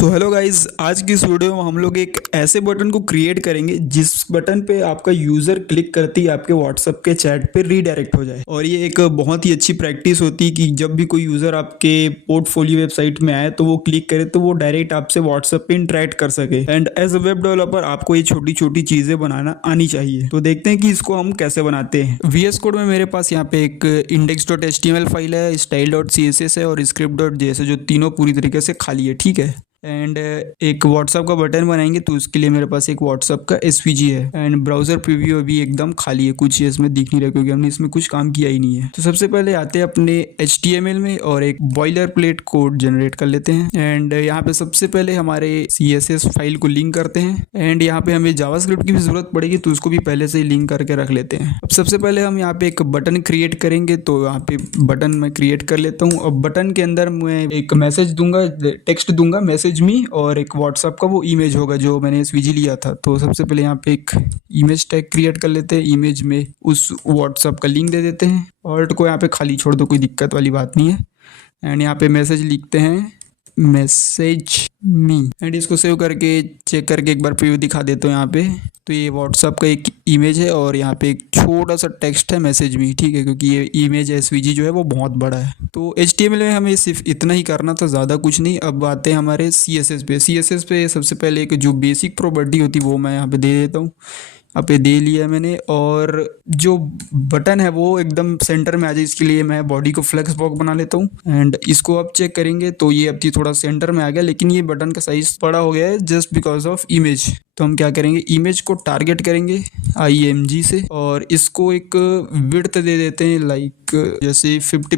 So hello guys, आज की इस वीडियो में हम लोग एक ऐसे बटन को क्रिएट करेंगे जिस बटन पे आपका यूज़र क्लिक करते ही आपके व्हाट्सएप के चैट पे रीडायरेक्ट हो जाए। और ये एक बहुत ही अच्छी प्रैक्टिस होती है कि जब भी कोई यूज़र आपके पोर्टफोलियो वेबसाइट में आए तो वो क्लिक करे तो वो डायरेक्ट आपसे व्हाट्सएप पे इंटरेक्ट कर सके। And as a web developer आपको ये छोटी छोटी चीज़ें बनाना आनी चाहिए। तो देखते हैं कि इसको हम कैसे बनाते हैं। VS कोड में मेरे पास यहाँ पे एक index.html फाइल है, style.css है और script.js है, जो तीनों पूरी तरीके से खाली है। ठीक है। एंड एक व्हाट्सअप का बटन बनाएंगे तो उसके लिए मेरे पास एक व्हाट्सअप का SVG है। एंड ब्राउजर प्रीव्यू अभी एकदम खाली है, कुछ इसमें दिख नहीं रहा क्योंकि हमने इसमें कुछ काम किया ही नहीं है। तो सबसे पहले आते हैं अपने HTML में और एक बॉयलर प्लेट कोड जनरेट कर लेते हैं। एंड यहाँ पे सबसे पहले हमारे CSS फाइल को लिंक करते हैं। एंड यहाँ पे हमें जावास्क्रिप्ट की भी जरूरत पड़ेगी तो उसको भी पहले से ही लिंक करके रख लेते हैं। अब सबसे पहले हम यहाँ पे एक बटन क्रिएट करेंगे, तो यहाँ पे बटन मैं क्रिएट कर लेता हूँ। अब बटन के अंदर मैं एक मैसेज दूंगा, टेक्स्ट दूंगा मैसेज मी, और एक व्हाट्सएप का वो इमेज होगा जो मैंने SVG लिया था। तो सबसे पहले यहाँ पे एक इमेज टैग क्रिएट कर लेते हैं। इमेज में उस व्हाट्सएप का लिंक दे देते हैं। ऑल्ट को यहाँ पे खाली छोड़ दो, कोई दिक्कत वाली बात नहीं है। एंड यहाँ पे मैसेज लिखते हैं मैसेज मी। एंड इसको सेव करके चेक करके एक बार प्रीव्यू दिखा देता हूँ यहाँ पे। तो ये व्हाट्सएप का एक इमेज है और यहाँ पे एक छोटा सा टेक्स्ट है मैसेज मी। ठीक है, क्योंकि ये इमेज SVG जो है वो बहुत बड़ा है। तो HTML में हमें सिर्फ इतना ही करना था, ज़्यादा कुछ नहीं। अब आते हैं हमारे CSS पे। CSS पे सबसे पहले एक जो बेसिक प्रॉपर्टी होती है वो मैं यहाँ पे दे देता हूँ। यहाँ पे दे लिया मैंने। और जो बटन है वो एकदम सेंटर में आ जाए इसके लिए मैं बॉडी को फ्लेक्स बॉक्स बना लेता हूँ। एंड इसको अब चेक करेंगे तो ये अब थोड़ा सेंटर में आ गया, लेकिन ये बटन का साइज बड़ा हो गया है जस्ट बिकॉज ऑफ इमेज। तो हम क्या करेंगे, इमेज को टारगेट करेंगे IMG से और इसको एक विड्थ दे देते हैं, लाइक जैसे 50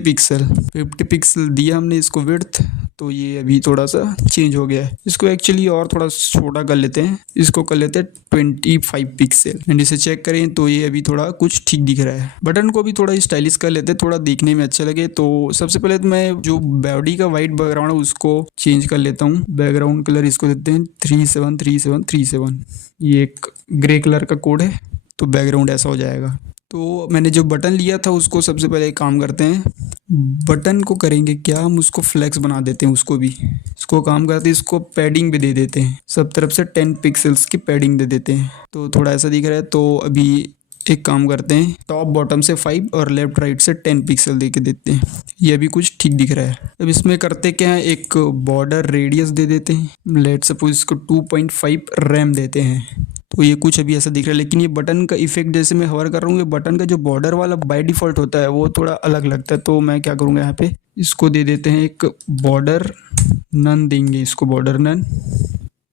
पिक्सल दिया हमने इसको विड्थ। तो ये अभी थोड़ा सा चेंज हो गया है। इसको एक्चुअली और थोड़ा छोटा कर लेते हैं, इसको कर लेते हैं 25 पिक्सल। एंड इसे चेक करें तो ये अभी थोड़ा कुछ ठीक दिख रहा है। बटन को भी थोड़ा स्टाइलिश कर लेते हैं, थोड़ा देखने में अच्छा लगे। तो सबसे पहले तो मैं जो बॉडी का वाइट बैकग्राउंड है उसको चेंज कर लेता हूँ। बैकग्राउंड कलर इसको देते हैं 373737। ये एक ग्रे कलर का कोड है तो बैकग्राउंड ऐसा हो जाएगा। तो मैंने जो बटन लिया था उसको सबसे पहले एक काम करते हैं, बटन को करेंगे क्या, हम उसको फ्लेक्स बना देते हैं। उसको भी इसको काम करते हैं, इसको पैडिंग भी दे देते हैं, सब तरफ से 10 पिक्सल्स की पैडिंग दे देते हैं। तो थोड़ा ऐसा दिख रहा है। तो अभी एक काम करते हैं, टॉप बॉटम से 5 और लेफ्ट राइट से 10 पिक्सल दे के देते हैं। ये अभी कुछ ठीक दिख रहा है। अब इसमें करते क्या है, एक बॉर्डर रेडियस दे देते हैं। लेट सपोज इसको 2.5 रैम देते हैं। तो ये कुछ अभी ऐसा दिख रहा है, लेकिन ये बटन का इफेक्ट जैसे मैं हवर कर रहा हूँ, ये बटन का जो बॉर्डर वाला बाय डिफॉल्ट होता है वो थोड़ा अलग लगता है। तो मैं क्या करूँगा, यहाँ पे इसको दे देते हैं एक बॉर्डर नन देंगे, इसको बॉर्डर नन।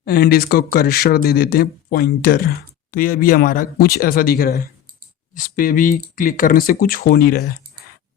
एंड इसको कर्सर दे देते हैं पॉइंटर। तो ये अभी हमारा कुछ ऐसा दिख रहा है। इस पर अभी क्लिक करने से कुछ हो नहीं रहा है,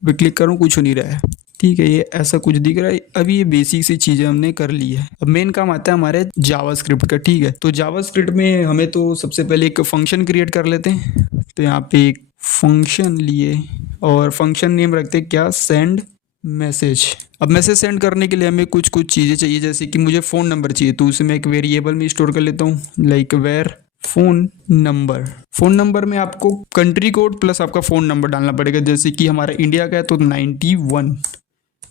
अभी क्लिक करूँ कुछ हो नहीं रहा है। ठीक है, ये ऐसा कुछ दिख रहा है। अभी ये बेसिक सी चीज़ें हमने कर ली है। अब मेन काम आता है हमारे जावास्क्रिप्ट का। ठीक है, तो जावास्क्रिप्ट में हमें तो सबसे पहले एक फंक्शन क्रिएट कर लेते हैं। तो यहाँ पे एक फंक्शन लिए और फंक्शन नेम रखते हैं क्या, सेंड मैसेज। अब मैसेज सेंड करने के लिए हमें कुछ चीज़ें चाहिए, जैसे कि मुझे फ़ोन नंबर चाहिए, तो उसे मैं एक वेरिएबल में स्टोर कर लेता हूँ, like where phone number. Phone number में आपको कंट्री कोड प्लस आपका फ़ोन नंबर डालना पड़ेगा। जैसे कि हमारा इंडिया का है तो 91।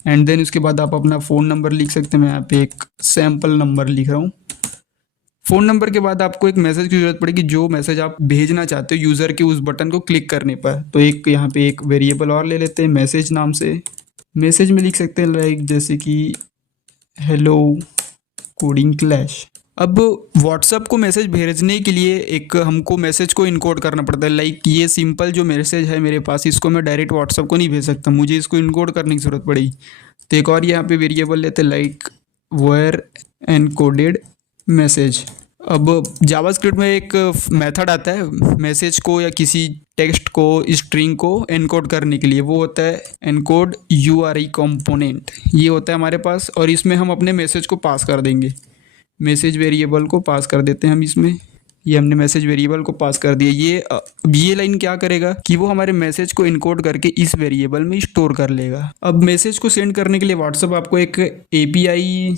एंड देन उसके बाद आप अपना फ़ोन नंबर लिख सकते हैं। मैं यहाँ पे एक सैम्पल नंबर लिख रहा हूँ। फ़ोन नंबर के बाद आपको एक मैसेज की ज़रूरत पड़ेगी, जो मैसेज आप भेजना चाहते हो यूज़र के उस बटन को क्लिक करने पर। तो एक यहाँ पे एक वेरिएबल और ले लेते हैं मैसेज नाम से। मैसेज में लिख सकते हैं लाइक जैसे कि हेलो कोडिंग क्लैश। अब व्हाट्सएप को मैसेज भेजने के लिए एक हमको मैसेज को इनकोड करना पड़ता है। लाइक ये सिंपल जो मैसेज है मेरे पास, इसको मैं डायरेक्ट व्हाट्सएप को नहीं भेज सकता, मुझे इसको इनकोड करने की ज़रूरत पड़ेगी। तो एक और यहाँ पे वेरिएबल लेते हैं लाइक वेयर एनकोडेड मैसेज। अब जावास्क्रिप्ट में एक मेथड आता है मैसेज को या किसी टेक्स्ट को स्ट्रिंग को एनकोड करने के लिए, वो होता है एनकोड URI कंपोनेंट। ये होता है हमारे पास और इसमें हम अपने मैसेज को पास कर देंगे। मैसेज वेरिएबल को पास कर देते हैं हम इसमें। ये हमने मैसेज वेरिएबल को पास कर दिया। ये लाइन क्या करेगा कि वो हमारे मैसेज को इनकोड करके इस वेरिएबल में स्टोर कर लेगा। अब मैसेज को सेंड करने के लिए व्हाट्सएप आपको एक API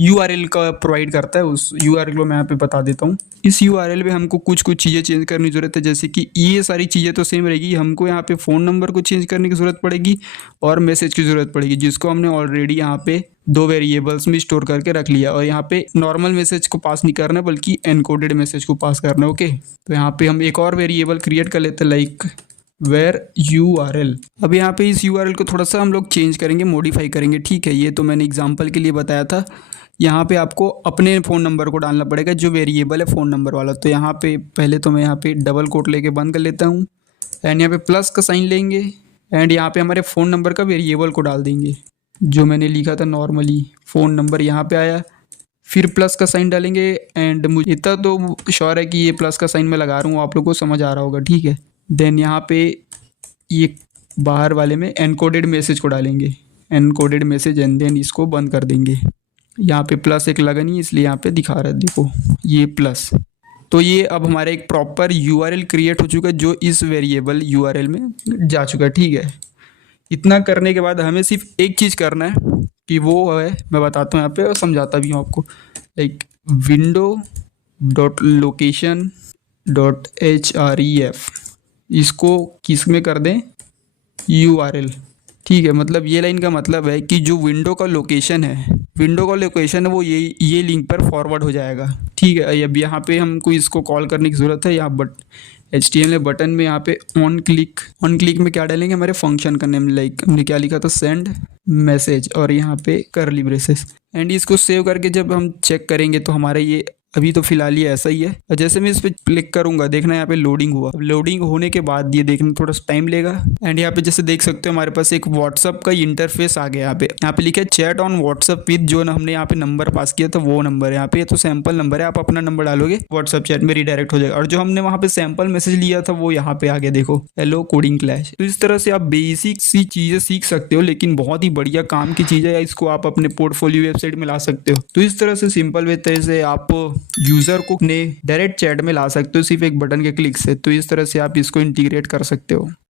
URL का प्रोवाइड करता है। उस URL को मैं यहाँ पे बता देता हूँ। इस URL पे हमको कुछ चीज़ें चेंज करने की ज़रूरत है, जैसे कि ये सारी चीज़ें तो सेम रहेगी। हमको यहाँ पे फ़ोन नंबर को चेंज करने की ज़रूरत पड़ेगी और मैसेज की ज़रूरत पड़ेगी, जिसको हमने ऑलरेडी यहाँ पे दो वेरिएबल्स में स्टोर करके रख लिया। और यहाँ पे नॉर्मल मैसेज को पास नहीं करना बल्कि एनकोडेड मैसेज को पास करना। ओके, तो यहाँ पे हम एक और वेरिएबल क्रिएट कर लेते हैं लाइक where URL। अब यहाँ पे इस URL को थोड़ा सा हम लोग चेंज करेंगे, मॉडिफाई करेंगे। ठीक है, ये तो मैंने एग्जांपल के लिए बताया था। यहाँ पे आपको अपने फ़ोन नंबर को डालना पड़ेगा जो वेरिएबल है फ़ोन नंबर वाला। तो यहाँ पे पहले तो मैं यहाँ पे डबल कोट लेके बंद कर लेता हूँ एंड यहाँ पे प्लस का साइन लेंगे एंड यहाँ पे हमारे फ़ोन नंबर का वेरिएबल को डाल देंगे जो मैंने लिखा था नॉर्मली। फ़ोन नंबर यहाँ पे आया, फिर प्लस का साइन डालेंगे एंड मुझे इतना तो श्योर है कि ये प्लस का साइन मैं लगा रहा हूँ, आप लोग को समझ आ रहा होगा। ठीक है, देन यहाँ पे ये बाहर वाले में एनकोडेड मैसेज को डालेंगे, एनकोडेड मैसेज एंड देन इसको बंद कर देंगे। यहाँ पे प्लस एक लगा नहीं इसलिए यहाँ पे दिखा रहा है, देखो ये प्लस। तो ये अब हमारा एक प्रॉपर URL क्रिएट हो चुका है जो इस वेरिएबल URL में जा चुका है। ठीक है, इतना करने के बाद हमें सिर्फ एक चीज़ करना है कि वो है, मैं बताता हूँ यहाँ पे और समझाता भी हूँ आपको। Like window dot location dot href, इसको किस में कर दें, URL। ठीक है, मतलब ये लाइन का मतलब है कि जो विंडो का लोकेशन है, वो ये लिंक पर फॉरवर्ड हो जाएगा। ठीक है, अब यहाँ पे हमको इसको कॉल करने की ज़रूरत है। यहाँ HTML बटन में यहाँ पे ऑन क्लिक में क्या डालेंगे, हमारे फंक्शन का नेम, लाइक हमने क्या लिखा था, सेंड मैसेज, और यहाँ पे कर्ली ब्रेसेस एंड इसको सेव करके जब हम चेक करेंगे तो हमारा ये अभी तो फिलहाल ये ऐसा ही है। और जैसे मैं इस पर क्लिक करूंगा, देखना यहाँ पे लोडिंग हुआ। लोडिंग होने के बाद ये देखने थोड़ा सा टाइम लेगा एंड यहाँ पे जैसे देख सकते हो हमारे पास एक व्हाट्सअप का इंटरफेस आ गया। यहाँ पे लिखा है चैट ऑन व्हाट्सअप विद, जो हमने यहाँ पे नंबर पास किया था वो नंबर है। यहाँ पे तो सैंपल नंबर है, आप अपना नंबर डालोगे व्हाट्सअप चैट में रिडायरेक्ट हो जाएगा। और जो हमने वहाँ पे सैंपल मैसेज लिया था वो यहाँ पे आ गया, देखो हेलो कोडिंग क्लैश। तो इस तरह से आप बेसिक सी चीजें सीख सकते हो, लेकिन बहुत ही बढ़िया काम की चीज है, इसको आप अपने पोर्टफोलियो वेबसाइट में ला सकते हो। तो इस तरह से सिंपल वे तरह से आप यूजर को डायरेक्ट चैट में ला सकते हो सिर्फ एक बटन के क्लिक से। तो इस तरह से आप इसको इंटीग्रेट कर सकते हो।